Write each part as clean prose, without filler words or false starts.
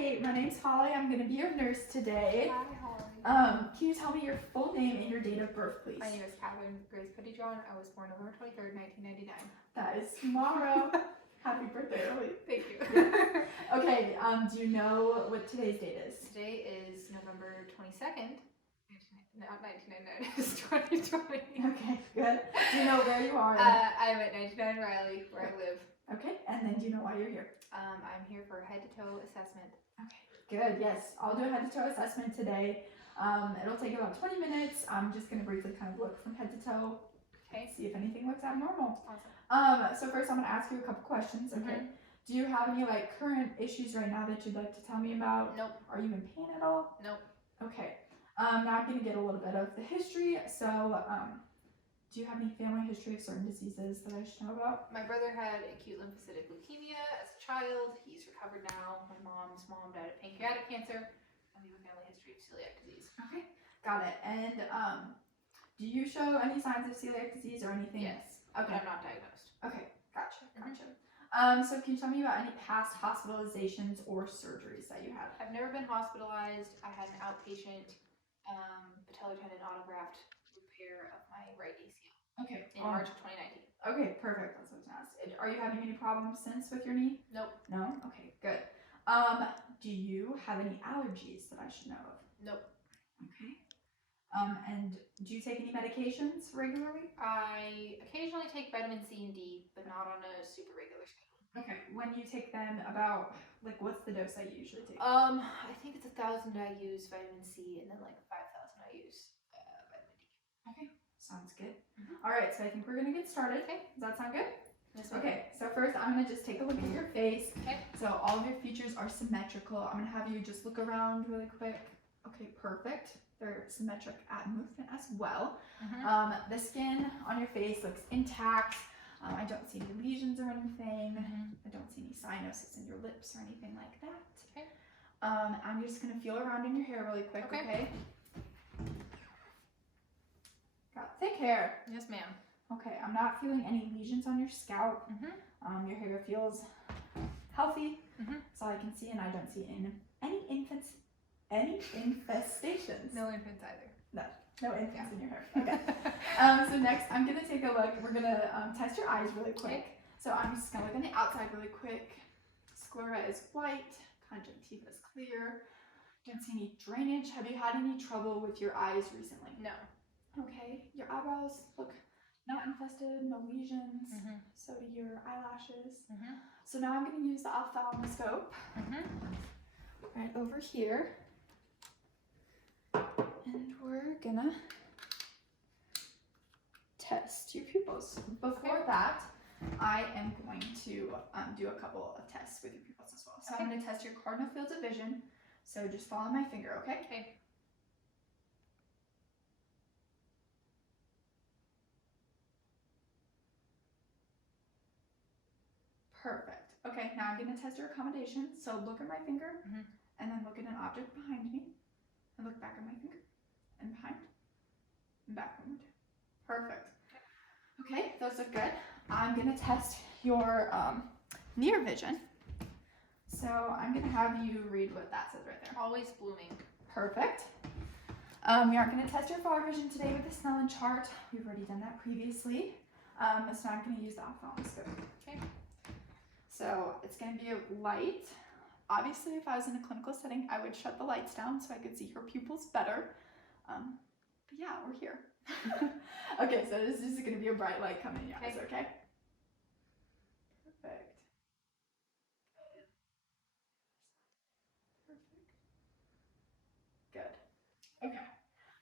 Kate. My name's Holly. I'm going to be your nurse today. Hi, Holly. Can you tell me your full name and your date of birth, please? My name is Catherine Grace Pettyjohn. I was born November 23rd, 1999. That is tomorrow. Happy birthday, early. Thank you. Okay, do you know what today's date is? Today is November 22nd. Not 1999, it's 2020. Okay, good. Do you know where you are? I'm at 99 Riley, where I live. Okay, and then do you know why you're here? I'm here for a head-to-toe assessment. Okay, good. Yes, I'll do a head-to-toe assessment today. It'll take about 20 minutes. I'm just going to briefly kind of look from head to toe. Okay. See if anything looks abnormal. Awesome. So first I'm going to ask you a couple questions, okay? Do you have any like current issues right now that you'd like to tell me about? Nope. Are you in pain at all? Nope. Okay. Now I'm going to get a little bit of the history. So, do you have any family history of certain diseases that I should know about? My brother had acute lymphocytic leukemia as a child. He's recovered now. My mom's mom died of pancreatic cancer. And we have a family history of celiac disease. Okay, got it. And do you show any signs of celiac disease or anything? Yes. Okay. But I'm not diagnosed. Okay, gotcha. So can you tell me about any past hospitalizations or surgeries that you had? I've never been hospitalized. I had an outpatient patellar tendon autograft repair of my right ACL Okay. in March of 2019. Okay, perfect. That's what I was gonna ask. Are you having any problems since with your knee? Nope. No? Okay, good. Do you have any allergies that I should know of? Nope. Okay. And do you take any medications regularly? I occasionally take vitamin C and D, but not on a super regular schedule. Okay. When you take them, about like what's the dose that you usually take? I think it's 1,000 I use vitamin C, and then like 5,000 I use vitamin D. Okay, sounds good. All right, so I think we're gonna get started. Okay. Does that sound good? Yes, ma'am. Okay, so first I'm gonna just take a look at your face. Okay. So all of your features are symmetrical. I'm gonna have you just look around really quick. Okay, perfect. They're symmetric at movement as well. The skin on your face looks intact. I don't see any lesions or anything. I don't see any cyanosis in your lips or anything like that. Okay. I'm just gonna feel around in your hair really quick, okay? Got thick hair. Yes, ma'am. Okay, I'm not feeling any lesions on your scalp. Your hair feels healthy. That's all I can see, and I don't see any infestations. No infants either. No infants in your hair. Okay. So next, I'm gonna take a look. We're gonna test your eyes really quick. Okay. So I'm just gonna look on the outside really quick. Sclera is white. Conjunctiva is clear. Don't see any drainage. Have you had any trouble with your eyes recently? No. Okay. Your eyebrows look not infested. No lesions. So do your eyelashes. So now I'm gonna use the ophthalmoscope right over here. And we're gonna test your pupils. Before that, I am going to do a couple of tests with your pupils as well. So I'm going to test your cardinal fields of vision. So just follow my finger, okay? Okay. Perfect. Okay, now I'm going to test your accommodation. So look at my finger and then look at an object behind me and look back at my finger and behind and back one more time. Perfect. Okay, those look good. I'm going to test your near vision. So I'm going to have you read what that says right there. Always blooming. Perfect. We aren't going to test your far vision today with the Snellen chart. We've already done that previously. So now I'm going to use the ophthalmoscope. Okay. So it's going to be a light. Obviously, if I was in a clinical setting, I would shut the lights down so I could see your pupils better. But yeah, we're here. Okay, so this is going to be a bright light coming in your eyes, okay? Perfect. Good. Okay.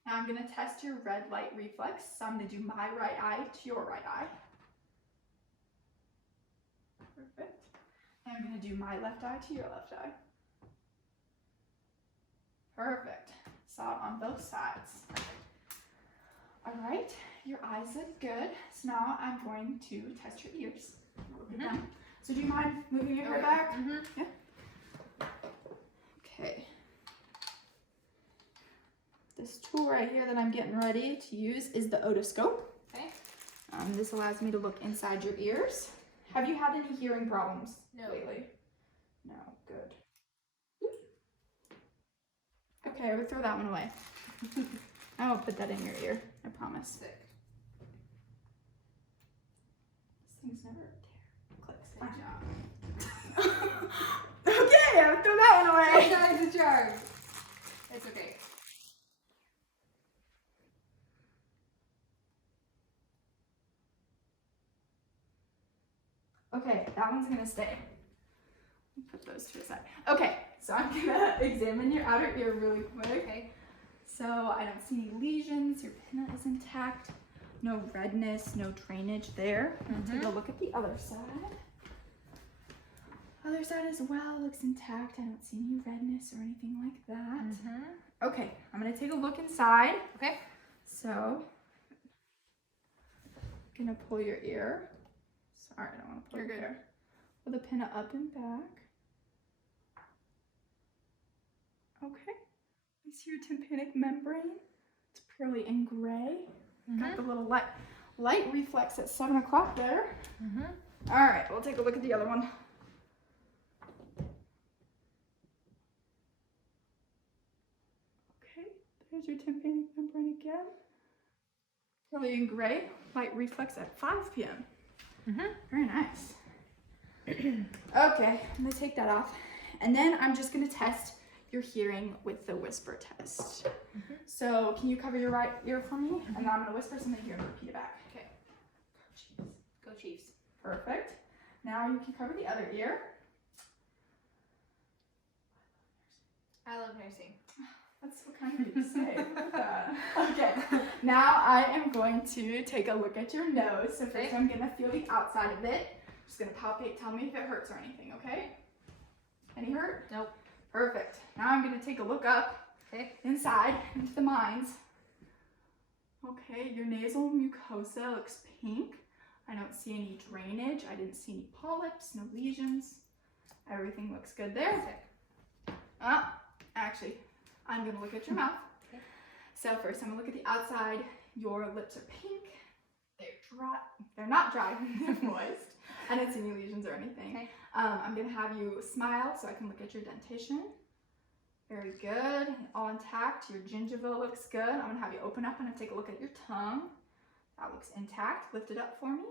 Now I'm going to test your red light reflex. So I'm going to do my right eye to your right eye. Perfect. And I'm going to do my left eye to your left eye. Perfect. Saw it on both sides. All right, your eyes look good. So now I'm going to test your ears. Look at them. So do you mind moving your hair back? Yeah. Okay. This tool right here that I'm getting ready to use is the otoscope. Okay. This allows me to look inside your ears. Have you had any hearing problems lately? No, good. Okay, I would throw that one away. I won't put that in your ear. I promise. Sick. This thing's never clicks. Good job. Okay, I would throw that one away. Time's a charge. It's okay. Okay, that one's gonna stay. Put those to the side. Okay, so I'm gonna examine your outer ear really quick. Okay. So I don't see any lesions. Your pinna is intact. No redness, no drainage there. I'm gonna take a look at the other side. Other side as well looks intact. I don't see any redness or anything like that. Okay, I'm gonna take a look inside. Okay. So, gonna pull your ear. Sorry, I don't want to pull You're your good. ear. Pull the pinna up and back. Okay. You see your tympanic membrane? It's purely in gray. Got the little light reflex at 7 o'clock there. All right, we'll take a look at the other one. Okay, there's your tympanic membrane again. Purely in gray, light reflex at 5 p.m. Very nice. Okay, I'm gonna take that off. And then I'm just gonna test your hearing with the whisper test. So can you cover your right ear for me? And then I'm gonna whisper something here and repeat it back. Okay. Jeez. Go Chiefs. Perfect. Now you can cover the other ear. I love nursing. That's so kind of you to say. Look at that. Okay. Now I am going to take a look at your nose. So first I'm gonna feel the outside of it. Just gonna palpate. Tell me if it hurts or anything. Okay? Any hurt? Nope. Perfect. Now I'm gonna take a look up Okay. inside into the mines. Okay, your nasal mucosa looks pink. I don't see any drainage. I didn't see any polyps, no lesions. Everything looks good there. Sick. Actually, I'm gonna look at your mouth. Okay. So first I'm gonna look at the outside. Your lips are pink. They're dry. They're not dry, they're moist. I didn't see any lesions or anything. Okay. I'm gonna have you smile so I can look at your dentition. Very good, all intact. Your gingiva looks good. I'm gonna have you open up and take a look at your tongue. That looks intact. Lift it up for me.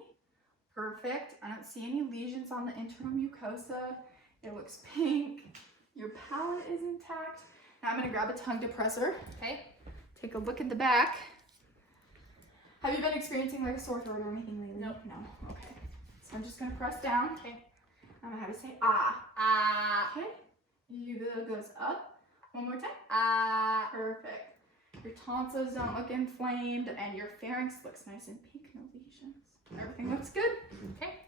Perfect. I don't see any lesions on the internal mucosa. It looks pink. Your palate is intact. Now I'm gonna grab a tongue depressor. Okay. Take a look at the back. Have you been experiencing like a sore throat or anything lately? Nope. No. Okay. So I'm just gonna press down. Okay. I'm gonna have you say ah. Ah. Okay. You goes up. One more time. Ah. Perfect. Your tonsils don't look inflamed and your pharynx looks nice and pink, no lesions. Everything looks good. Okay.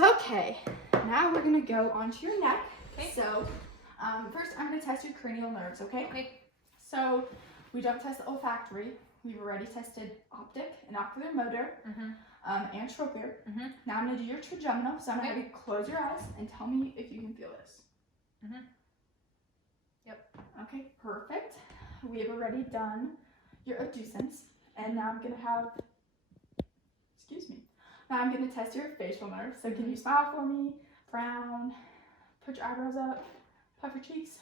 Okay. Now we're gonna go onto your neck. Okay. So first I'm gonna test your cranial nerves, okay? Okay. So we don't test the olfactory. We've already tested optic and ocular motor and trochlear. Now I'm gonna do your trigeminal. So I'm gonna have you close your eyes and tell me if you can feel this. Yep. Okay, perfect. We have already done your obtusance, and now I'm gonna have, excuse me. Now I'm gonna test your facial nerves. So can you smile for me? Frown. Put your eyebrows up. Puff your cheeks.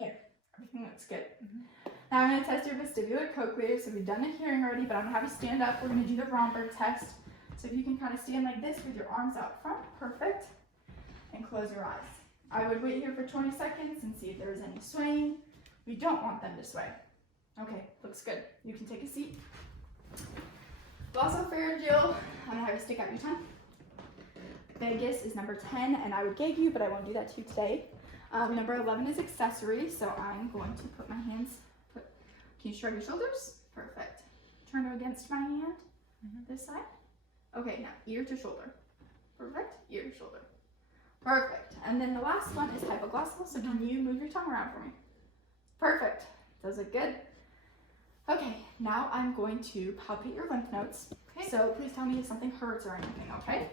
Okay, everything looks good. Now I'm gonna test your vestibular cochlear. So we've done the hearing already, but I'm gonna have you stand up. We're gonna do the Romberg test. So if you can kind of stand like this with your arms out front, perfect. And close your eyes. I would wait here for 20 seconds and see if there's any swaying. We don't want them to sway. Okay, looks good. You can take a seat. Glossopharyngeal, I'm gonna have you stick out your tongue. Vagus is number 10, and I would gag you, but I won't do that to you today. Number 11 is accessory, so I'm going to put my hands, can you shrug your shoulders? Perfect. Turn it against my hand, this side. Okay, now ear to shoulder. Perfect, ear to shoulder. Perfect. And then the last one is hypoglossal, so can you move your tongue around for me? Perfect. Those look good. Okay, now I'm going to palpate your lymph nodes. Okay. So please tell me if something hurts or anything, okay?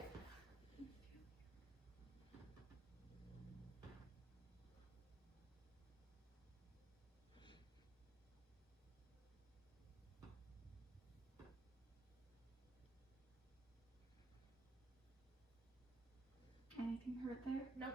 Anything hurt there? Nope.